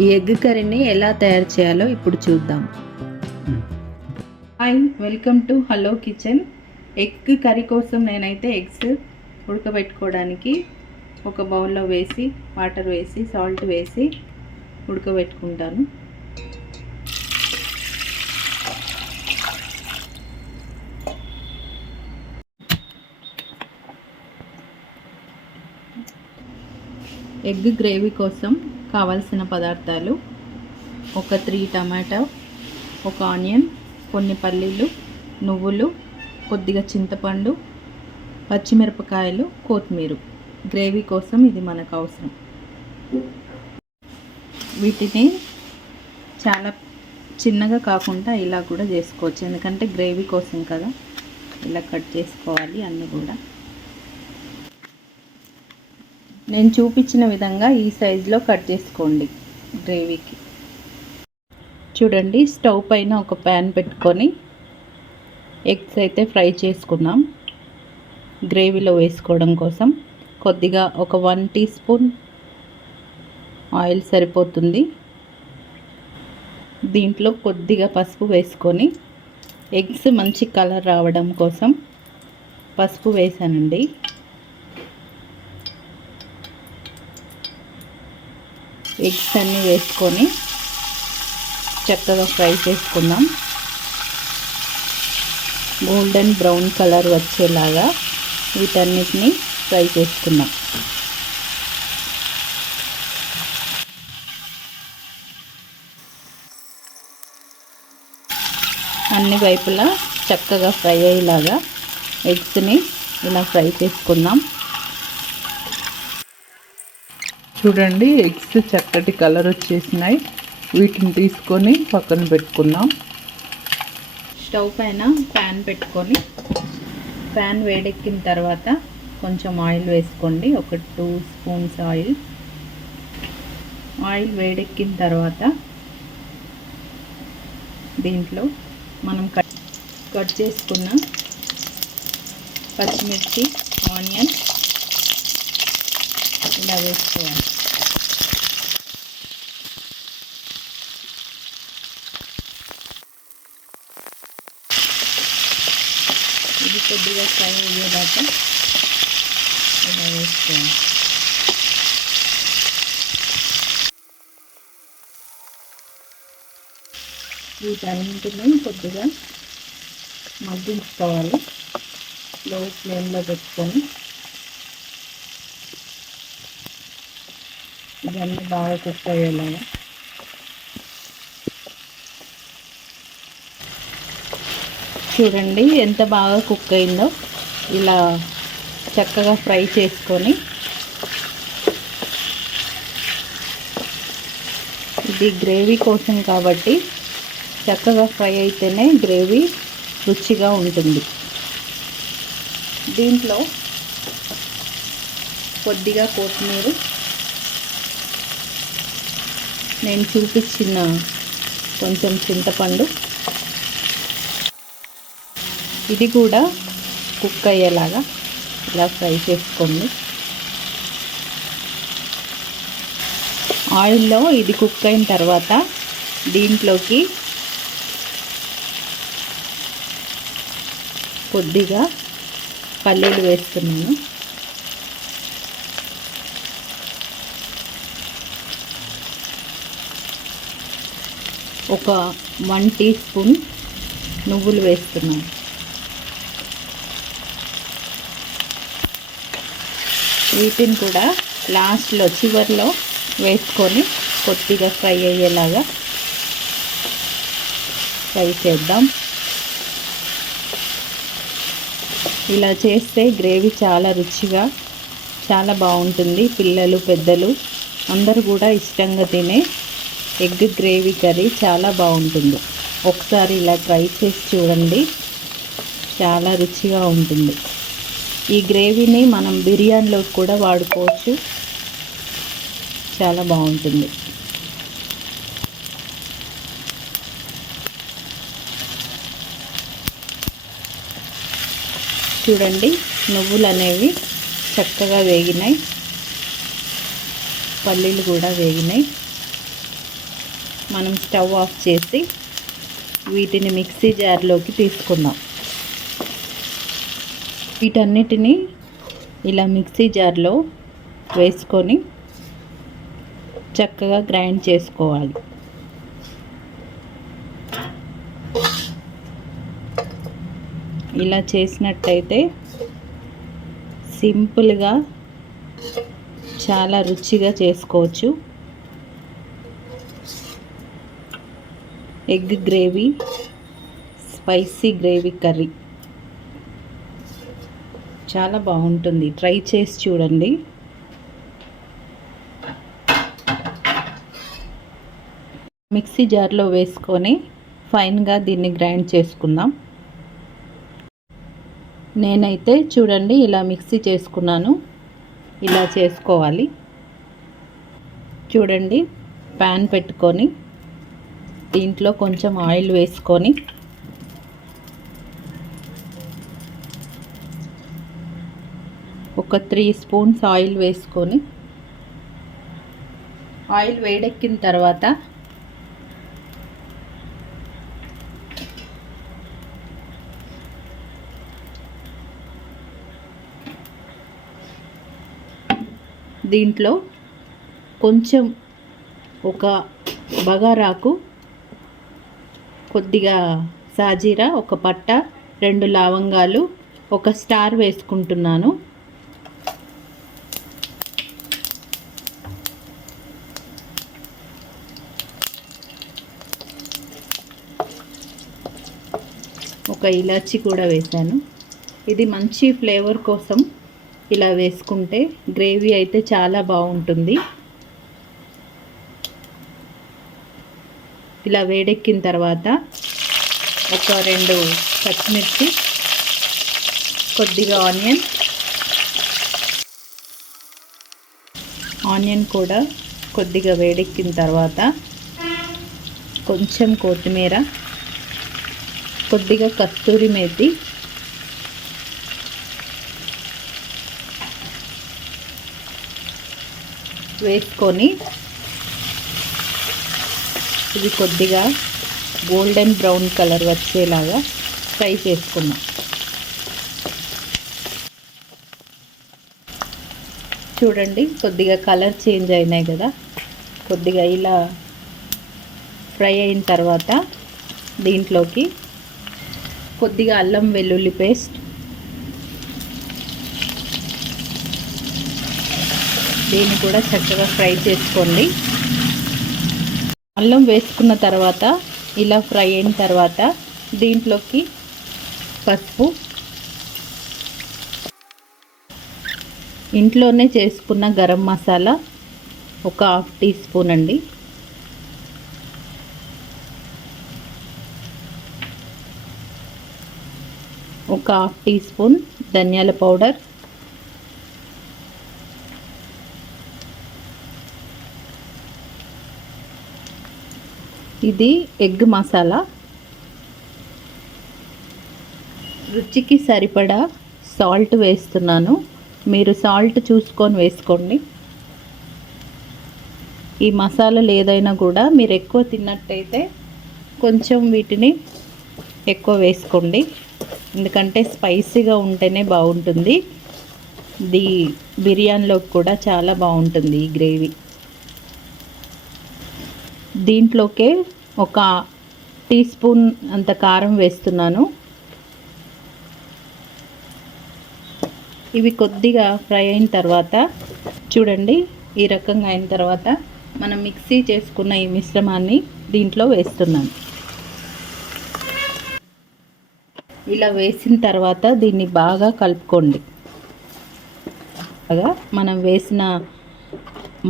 ఈ ఎగ్ కర్రీని ఎలా తయారు చేయాలో ఇప్పుడు చూద్దాం. Hi, welcome to hello kitchen. Egg curry కోసం నేనైతే ఎగ్స్ ఉడకబెట్టుకోవడానికి ఒక బౌల్లో వేసి వాటర్ వేసి సాల్ట్ వేసి ఉడకబెట్టుకుంటాను. ఎగ్ గ్రేవీ కోసం కావాల్సిన పదార్థాలు: ఒక 3 టమాటో, ఒక ఆనియన్, కొన్ని పల్లీలు, నువ్వులు, కొద్దిగా చింతపండు, పచ్చిమిరపకాయలు, కొత్తిమీర. గ్రేవీ కోసం ఇది మనకు అవసరం. వీటిని చాలా చిన్నగా కాకుండా ఇలా కూడా చేసుకోవచ్చు, ఎందుకంటే గ్రేవీ కోసం కదా. ఇలా కట్ చేసుకోవాలి అన్నీ కూడా. నేను చూపించిన విధంగా ఈ సైజులో కట్ చేసుకోండి గ్రేవీకి. చూడండి, స్టవ్ పైన ఒక ప్యాన్ పెట్టుకొని ఎగ్స్ అయితే ఫ్రై చేసుకున్నాం. గ్రేవీలో వేసుకోవడం కోసం కొద్దిగా ఒక 1 టీ స్పూన్ ఆయిల్ సరిపోతుంది. దీంట్లో కొద్దిగా పసుపు వేసుకొని ఎగ్స్ మంచి కలర్ రావడం కోసం పసుపు వేసానండి. ఎగ్స్ అన్నీ వేసుకొని చక్కగా ఫ్రై చేసుకుందాం. గోల్డెన్ బ్రౌన్ కలర్ వచ్చేలాగా వీటన్నిటిని ఫ్రై చేసుకుందాం. అన్ని వైపులా చక్కగా ఫ్రై అయ్యేలాగా ఎగ్స్ని ఇలా ఫ్రై చేసుకుందాం. చూడండి, ఎగ్స్ చక్కటి కలర్ వచ్చేసినాయి. వీటిని తీసుకొని పక్కన పెట్టుకుందాం. స్టవ్ పైన ప్యాన్ పెట్టుకొని ప్యాన్ వేడెక్కిన తర్వాత కొంచెం ఆయిల్ వేసుకోండి. ఒక 2 స్పూన్స్ ఆయిల్. ఆయిల్ వేడెక్కిన తర్వాత దీంట్లో మనం కట్ చేసుకున్న పచ్చిమిర్చి, ఆనియన్ ఇలా వేసుకోవాలి. ఇది కొద్దిగా ఫ్రై అయ్యేదాకా ఇలా వేసుకోవాలి. వీటన్నింటినీ కొద్దిగా మగ్గించుకోవాలి. లో ఫ్లేమ్లో పెట్టుకొని ఇవన్నీ బాగా కుక్ అయ్యేలాగా. చూడండి ఎంత బాగా కుక్ అయిందో. ఇలా చక్కగా ఫ్రై చేసుకొని, ఇది గ్రేవీ కోసం కాబట్టి చక్కగా ఫ్రై అయితేనే గ్రేవీ రుచిగా ఉంటుంది. దీంట్లో కొద్దిగా కొత్తిమీర, నేను చూపించిన కొంచెం చింతపండు, ఇది కూడా కుక్ అయ్యేలాగా ఇలా ఫ్రై చేసుకోండి. ఆయిల్లో ఇది కుక్ అయిన తర్వాత దీంట్లోకి కొద్దిగా పల్లీలు వేస్తున్నాను. ఒక 1 టీ స్పూన్ నువ్వులు వేస్తున్నాను. వీటిని కూడా లాస్ట్లో చివర్లో వేసుకొని కొద్దిగా ఫ్రై అయ్యేలాగా ఫ్రై చేద్దాం. ఇలా చేస్తే గ్రేవీ చాలా రుచిగా చాలా బాగుంటుంది. పిల్లలు, పెద్దలు అందరూ కూడా ఇష్టంగా తినే ఎగ్ గ్రేవీ కర్రీ చాలా బాగుంటుంది. ఒకసారి ఇలా ట్రై చేసి చూడండి, చాలా రుచిగా ఉంటుంది. ఈ గ్రేవీని మనం బిర్యానీలో కూడా వాడుకోవచ్చు, చాలా బాగుంటుంది. చూడండి, నువ్వులు అనేవి చక్కగా వేగినాయి, పల్లీలు కూడా వేగినాయి. మనం స్టవ్ ఆఫ్ చేసి వీటిని మిక్సీ జార్లోకి తీసుకుందాం. వీటన్నిటిని ఇలా మిక్సీ జార్లో వేసుకొని చక్కగా గ్రైండ్ చేసుకోవాలి. ఇలా చేసినట్టయితే సింపుల్గా చాలా రుచిగా చేసుకోవచ్చు. Egg gravy, spicy gravy curry చాలా బాగుంటుంది. ట్రై చేసి చూడండి. మిక్సీ జార్లో వేసుకొని ఫైన్గా దీన్ని గ్రైండ్ చేసుకుందాం. నేనైతే చూడండి ఇలా మిక్సీ చేసుకున్నాను. ఇలా చేసుకోవాలి. చూడండి, ప్యాన్ పెట్టుకొని దీంట్లో కొంచెం ఆయిల్ వేసుకొని ఒక 3 స్పూన్స్ ఆయిల్ వేసుకొని ఆయిల్ వేడెక్కిన తర్వాత దీంట్లో కొంచెం ఒక బగారాకు, కొద్దిగా సాజీరా, ఒక పట్ట, 2 లవంగాలు, ఒక స్టార్ వేసుకుంటున్నాను. ఒక ఇలాచి కూడా వేసాను. ఇది మంచి ఫ్లేవర్ కోసం ఇలా వేసుకుంటే గ్రేవీ అయితే చాలా బాగుంటుంది. ఇలా వేడెక్కిన తర్వాత ఒక 2 పచ్చిమిర్చి, కొద్దిగా ఆనియన్ కూడా కొద్దిగా వేడెక్కిన తర్వాత కొంచెం కొత్తిమీర, కొద్దిగా కస్తూరి మేతి, వేసుకొని ఇది కొద్దిగా గోల్డెన్ బ్రౌన్ కలర్ వచ్చేలాగా ఫ్రై చేసుకున్నాం. చూడండి, కొద్దిగా కలర్ చేంజ్ అయినాయి కదా. కొద్దిగా ఇలా ఫ్రై అయిన తర్వాత దీంట్లోకి కొద్దిగా అల్లం వెల్లుల్లి పేస్ట్, దీన్ని కూడా చక్కగా ఫ్రై చేసుకోండి. అల్లం వేసుకున్న తర్వాత ఇలా ఫ్రై అయిన తర్వాత దీంట్లోకి పసుపు, ఇంట్లోనే చేసుకున్న గరం మసాలా ఒక 1/2 టీ స్పూన్ అండి, ఒక 1/2 టీ స్పూన్ ధనియాల పౌడర్, ఇది ఎగ్ మసాలా, రుచికి సరిపడా సాల్ట్ వేస్తున్నాను. మీరు సాల్ట్ చూసుకొని వేసుకోండి. ఈ మసాలాలు ఏదైనా కూడా మీరు ఎక్కువ తిన్నట్టయితే కొంచెం వీటిని ఎక్కువ వేసుకోండి, ఎందుకంటే స్పైసీగా ఉంటేనే బాగుంటుంది. ఇది బిర్యానీలోకి కూడా చాలా బాగుంటుంది ఈ గ్రేవీ. దీంట్లోకే ఒక టీ స్పూన్ అంత కారం వేస్తున్నాను. ఇవి కొద్దిగా ఫ్రై అయిన తర్వాత చూడండి, ఈ రకంగా అయిన తర్వాత మనం మిక్సీ చేసుకున్న ఈ మిశ్రమాన్ని దీంట్లో వేస్తున్నాను. ఇలా వేసిన తర్వాత దీన్ని బాగా కలుపుకోండి. బాగా మనం వేసిన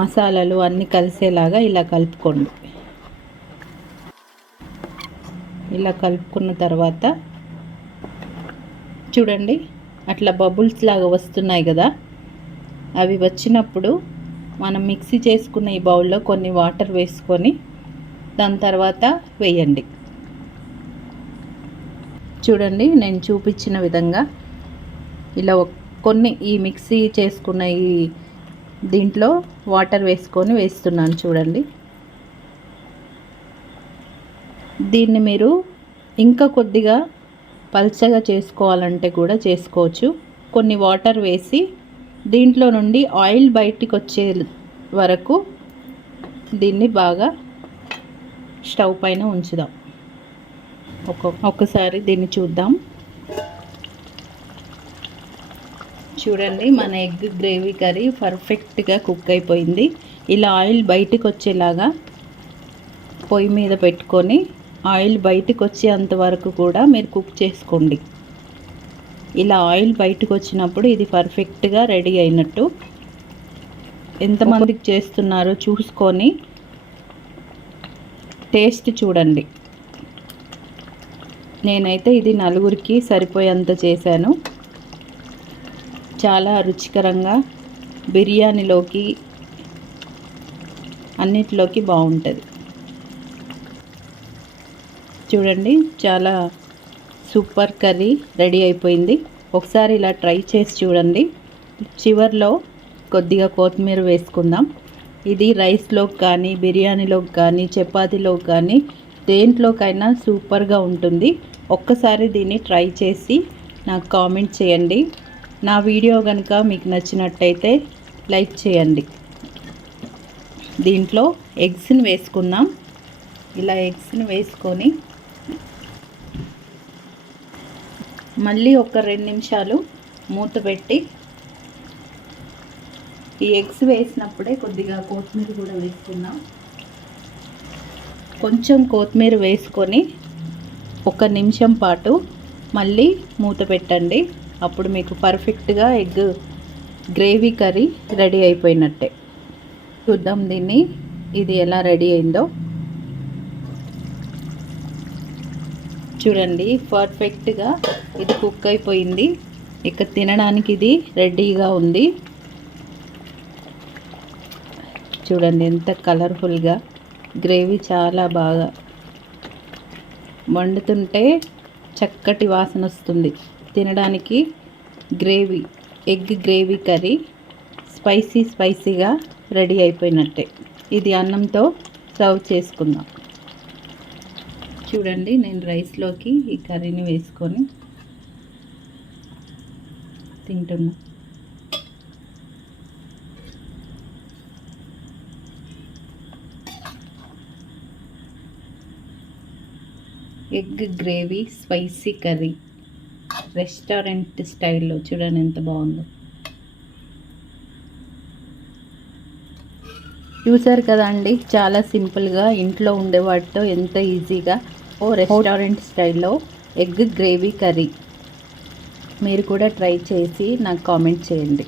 మసాలాలు అన్నీ కలిసేలాగా ఇలా కలుపుకోండి. ఇలా కలుపుకున్న తర్వాత చూడండి, అట్లా బబుల్స్ లాగా వస్తున్నాయి కదా. అవి వచ్చినప్పుడు మనం మిక్సీ చేసుకున్న ఈ బౌల్లో కొన్ని వాటర్ వేసుకొని దాని తర్వాత వేయండి. చూడండి, నేను చూపించిన విధంగా ఇలా కొన్ని ఈ మిక్సీ చేసుకున్న ఈ దీంట్లో వాటర్ వేసుకొని వేస్తున్నాను. చూడండి, దీన్ని మీరు ఇంకా కొద్దిగా పల్చగా చేసుకోవాలంటే కూడా చేసుకోవచ్చు. కొన్ని వాటర్ వేసి దీంట్లో నుండి ఆయిల్ బయటికి వచ్చే వరకు దీన్ని బాగా స్టవ్ పైన ఉంచుదాం. ఒకసారి దీన్ని చూద్దాం. చూడండి, మన ఎగ్ గ్రేవీ కర్రీ పర్ఫెక్ట్గా కుక్ అయిపోయింది. ఇలా ఆయిల్ బయటికి వచ్చేలాగా పొయ్యి మీద పెట్టుకొని ఆయిల్ బయటికి వచ్చేంత వరకు కూడా మీరు కుక్ చేసుకోండి. ఇలా ఆయిల్ బయటకు వచ్చినప్పుడు ఇది పర్ఫెక్ట్గా రెడీ అయినట్టు. ఎంతమందికి చేస్తున్నారో చూసుకొని టేస్ట్ చూడండి. నేనైతే ఇది నలుగురికి సరిపోయేంత చేశాను. చాలా రుచికరంగా బిర్యానీలోకి అన్నిటిలోకి బాగుంటుంది. చూడండి, చాలా సూపర్ కర్రీ రెడీ అయిపోయింది. ఒకసారి ఇలా ట్రై చేసి చూడండి. చివర్లో కొద్దిగా కొత్తిమీర వేసుకుందాం. ఇది రైస్లోకి కానీ, బిర్యానీలోకి కానీ, చపాతీలోకి కానీ దేంట్లోకైనా సూపర్గా ఉంటుంది. ఒక్కసారి దీన్ని ట్రై చేసి నాకు కామెంట్ చేయండి. నా వీడియో కనుక మీకు నచ్చినట్టయితే లైక్ చేయండి. దీంట్లో ఎగ్స్ని వేసుకుందాం. ఇలా ఎగ్స్ని వేసుకొని మళ్ళీ ఒక 2 నిమిషాలు మూత పెట్టి ఈ ఎగ్స్ వేసినప్పుడే కొద్దిగా కొత్తిమీర కూడా వేసుకుందాం. కొంచెం కొత్తిమీర వేసుకొని 1 నిమిషం పాటు మళ్ళీ మూత పెట్టండి. అప్పుడు మీకు పర్ఫెక్ట్గా ఎగ్ గ్రేవీ కర్రీ రెడీ అయిపోయినట్టే. చూద్దాం దీన్ని, ఇది ఎలా రెడీ అయిందో. చూడండి, పర్ఫెక్ట్గా ఇది కుక్ అయిపోయింది. ఇక తినడానికి ఇది రెడీగా ఉంది. చూడండి ఎంత కలర్ఫుల్గా గ్రేవీ చాలా బాగా వండుతుంటే చక్కటి వాసన వస్తుంది. తినడానికి గ్రేవీ ఎగ్ గ్రేవీ కర్రీ స్పైసీగా రెడీ అయిపోయినట్టే. ఇది అన్నంతో సర్వ్ చేసుకుందాం. చూడండి, నేను రైస్లోకి ఈ కర్రీని వేసుకొని తింటున్నా. Egg gravy spicy curry restaurant స్టైల్లో చూడండి ఎంత బాగుందో. చూసారు కదా అండి, చాలా సింపుల్గా ఇంట్లో ఉండే వాటితో ఎంత ఈజీగా రెస్టారెంట్ స్టైల్లో ఎగ్ గ్రేవీ కర్రీ. మీరు కూడా ట్రై చేసి నాకు కామెంట్ చేయండి.